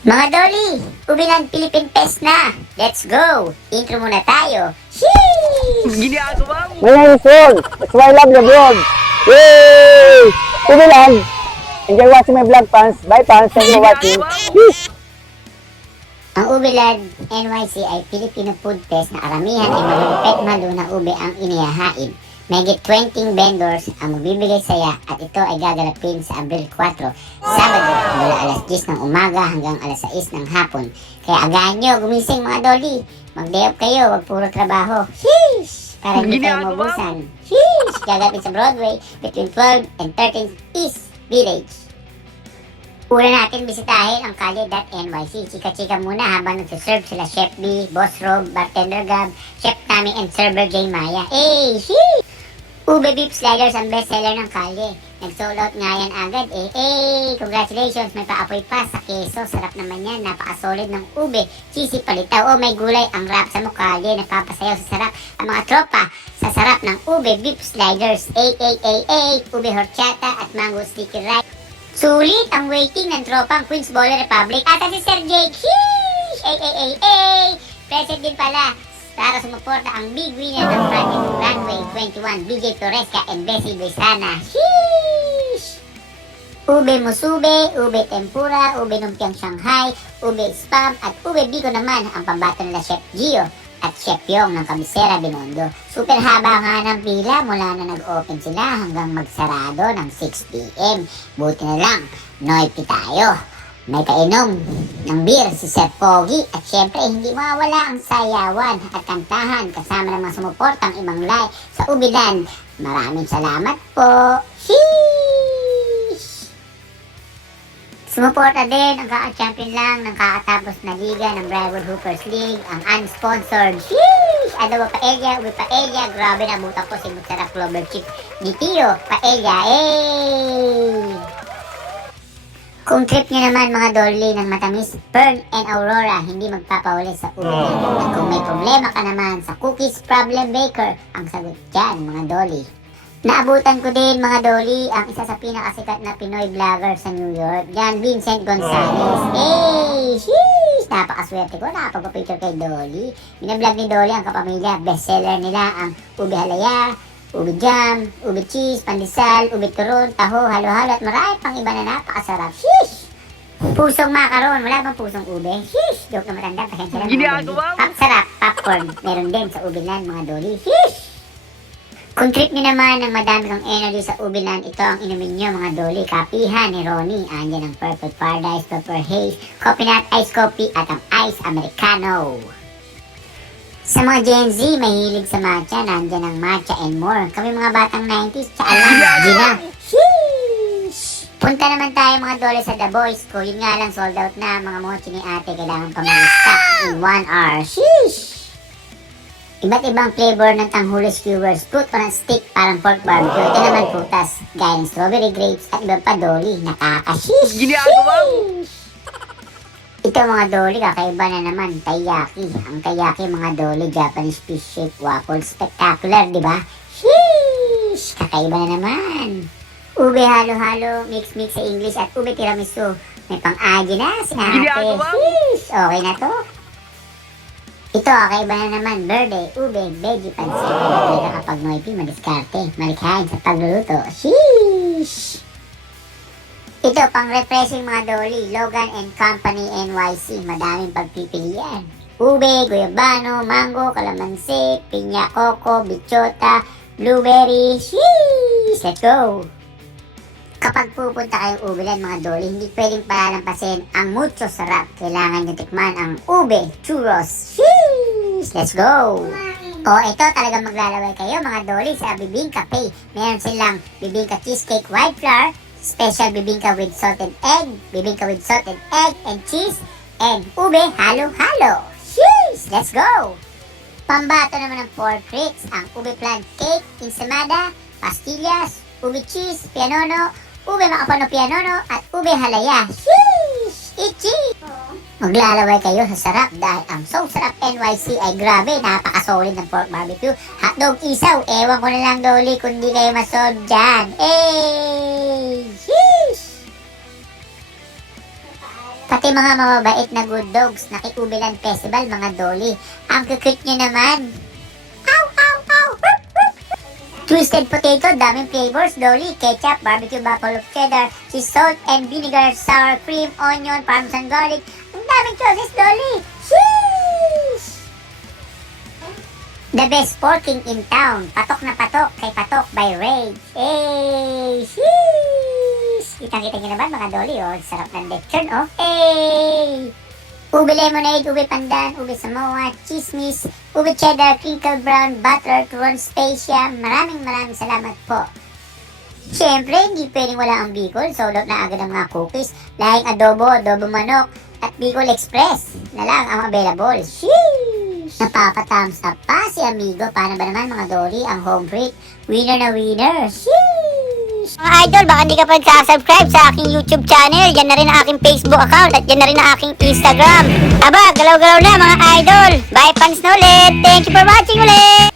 Mga Dolly, Ubinan Philippine Fest na! Let's go! Intro muna tayo. Sheesh! Ginagawa mo! My name is Ron. That's why I love the vlog. Yay! Tumilan! Enjoy watching my vlog, fans. Bye, fans. Thank you for watching. Peace! Ang Ubiland NYC ay Filipino food fest na karamihan ay malulupet malo na ube ang inihahain. Mahigit 20 vendors ang magbibigay saya at ito ay gaganapin sa Abril 4, Sabado, mula alas 10 ng umaga hanggang alas 6 ng hapon. Kaya agahan nyo, gumising mga Dolly. Mag-day off kayo, wag puro trabaho. Sheesh! Para hindi tayo mabusan. Sheesh! Gaganapin sa Broadway between 12 and 13 East Village. Una natin bisitahin ang kalye.nyc. Chika-chika muna habang nagsaserve sila Chef B, Boss Rob, Bartender Gab, Chef Tami, and Server J Maya. Hey, sheesh! Ube beef sliders ang bestseller ng kalye. Nag-sold out nga yan agad eh. Hey, congratulations! May paapoy pa sa keso. Sarap naman yan. Napaka-solid ng ube. Cheesy palitaw. Oh, may gulay. Ang rap sa mukha. Napapasayaw sa sarap. Ang mga tropa sa sarap ng ube beef sliders. Ube horchata at mango sticky rice. Sulit ang waiting ng tropang Queens Baller Republic. At si Sir Jake. Sheesh! Present din pala para sumuporta ang big winner ng Runway 21, BJ Floresca and Bessie Besana. Sheesh! Ube musube, ube tempura, ube lumpiang Shanghai, ube spam at ube biko naman ang pambato nila Chef Gio at Chef Yong ng Kabisera Binondo. Super haba nga ng pila mula na nag-open sila hanggang magsarado ng 6 p.m. Buti na lang, noipi tayo. May kainom ng beer si Sir Pogi at syempre hindi mawala ang sayawan at kantahan kasama ng mga sumuportang ibang live sa Ubiland. Maraming salamat po. Sheesh! Sumuporta din ang kaka-champion lang ng kakatapos na liga ng Breville Hoopers League, ang unsponsored. Sheesh! Adobo Paella, Ube Paella. Grabe, nabutan ko si Mutsarap Clover Chip ni Tio Paella. Kung trip nyo naman mga Dolly ng matamis, Pearl and Aurora, hindi magpapawali sa Ubiland. At kung may problema ka naman sa Cookies Problem Baker, ang sagot dyan mga Dolly. Naabutan ko din mga Dolly ang isa sa pinakasikat na Pinoy vlogger sa New York, John Vincent Gonzalez. Hey! Sheesh! Napakaswerte ko, napagpapicture kay Dolly. Binablog ni Dolly ang kapamilya, bestseller nila ang Ube Halaya, ube jam, ube cheese, pandesal, ube turon, taho, halo-halo at marami pang iba na napakasarap. Sheesh! Pusong makaron, wala bang pusong ube? Sheesh! Joke na matanda, pasensya lang mga Dolly. Pop sarap, popcorn, meron din sa Ubiland mga Dolly. Sheesh! Kung trip nyo naman ng madami kang energy sa Ubiland, ito ang inumin nyo mga Dolly. Kapihan ni Ronnie, andyan ang Purple Paradise, Purple Haze, Coffee Nut Ice Coffee at ang Ice Americano. Sa mga Gen Z, mahilig sa matcha, nandyan ang matcha and more. Kami mga batang 90s, tsa lang, gina. Sheesh! Punta naman tayo mga Dolly sa The Boys ko. Yun nga lang, sold out na. Mga mochi ni ate, kailangan pa mag-stock in 1 hour. Sheesh! Iba't ibang flavor ng tanghulo skewers, fruit on a stick, parang pork barbecue. Ito naman prutas, gaya ng strawberry grapes at iba pa Dolly. Nakaka-sheesh! Ginagawa mo! Ito mga Dolly, kakaiba na naman, taiyaki. Ang taiyaki mga Dolly, Japanese fish shape waffle, spectacular, di ba? Sheesh! Kakaiba na naman. Ube halo-halo, mix-mix sa English at ube tiramisu. May pang-agi na, sinate. Sheesh! Okay na to. Ito, kakaiba na naman, verde, ube, veggie pansit. Hindi ka kapag noipi, madiskarte, malikhain sa pagluluto. Sheesh! Ito, pang-refreshing mga Dolly, Logan and Company NYC. Madaming pagpipilian. Ube, guyabano, mango, kalamansi, pinya coco, bichota, blueberry. Sheesh! Let's go! Kapag pupunta kayong Ubiland mga Dolly, hindi pwedeng palalampasin ang mucho sarap. Kailangan nyo tikman ang ube churros. Sheesh! Let's go! Ito talagang maglalaway kayo mga Dolly sa Bibingka Pay. Meron silang Bibingka Cheesecake White Flour, Special Bibingka with salted egg, Bibingka with salted egg and cheese, and ube halo-halo. Sheesh! Let's go! Pambato naman ng 4 treats, ang ube plant cake, ensamada, pastillas, ube cheese, pianono, ube makapano pianono, at ube halaya. Sheesh! Ichi! Maglalaway kayo sa sarap dahil ang So Sarap NYC ay grabe, napakasolid ng pork barbecue. Hotdog isaw, ewan ko na lang Dolly kung di kayo masold dyan. Sheesh! Pati mga mababait na good dogs, nakiubilan festival mga Dolly. Ang kukut nyo naman. Ow, ow, ow. Twisted potato, daming flavors, Dolly, ketchup, barbecue buffalo cheddar, sea salt and vinegar, sour cream, onion, parmesan garlic. Ang daming choices, Dolly. Sheesh! The best porking in town. Patok na patok kay Patok by Rage. Hey! Sheesh! Kitang-kita nyo naman mga Dolly, oh. Sarap ng lechon, oh. Hey! Ube lemonade, ube pandan, ube samoa, chismis, ube cheddar, crinkle brown, butter, turon specia. Maraming salamat po. Siyempre, hindi pwedeng wala ang Bicol. Sold out na agad ang mga cookies. Lahing adobo manok, at Bicol Express na lang ang available. Sheesh! Napapa-thumbs up pa si Amigo. Paano ba naman mga Dolly ang home freak? Winner na winner. Sheesh! Mga idol, baka hindi ka pa subscribe sa aking YouTube channel. Yan na rin ang aking Facebook account at yan na rin ang aking Instagram. Aba, galaw-galaw na mga idol. Bye fans na ulit. Thank you for watching ulit.